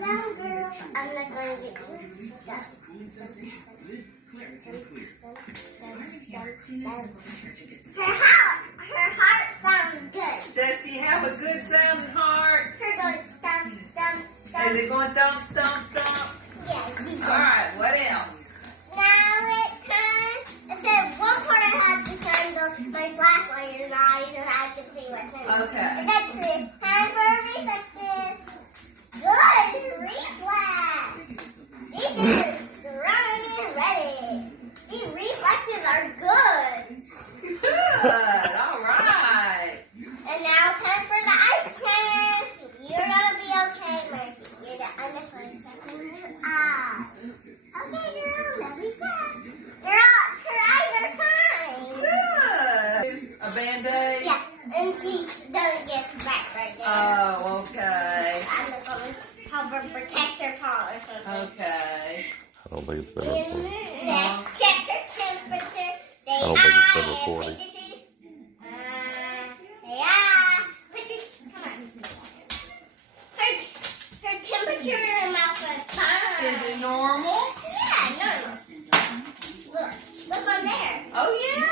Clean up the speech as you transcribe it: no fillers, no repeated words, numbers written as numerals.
down, girl. I'm not going to get you. Her heart sounds good. Does she have a good sounding heart? Her goes thump, thump, thump. Is it going thump, thump, thump? Yeah, she's good. All right, what else? Now it's time. It said one part I have to shine my flashlight in the eyes and I can see what's in it. Okay. It says time for reflexes. Good reflex. These are strong and ready. These reflexes are good. Good. All right. And now time for the eye test. You're gonna be okay, Mercy. You're the unaffected in your eyes. Okay, girl, let me go. Her eyes are fine. Good. A Band-Aid? Yeah, and she doesn't get back right there. Oh, okay. I'm just gonna help her protect her paw or something. Okay. I don't think it's been And recorded. next, check her temperature. Stay I don't think it's been recording. Yeah. Put this. Come on. Her temperature in her mouth is fine. Is it normal? Yeah, normal. Look on there. Oh, yeah.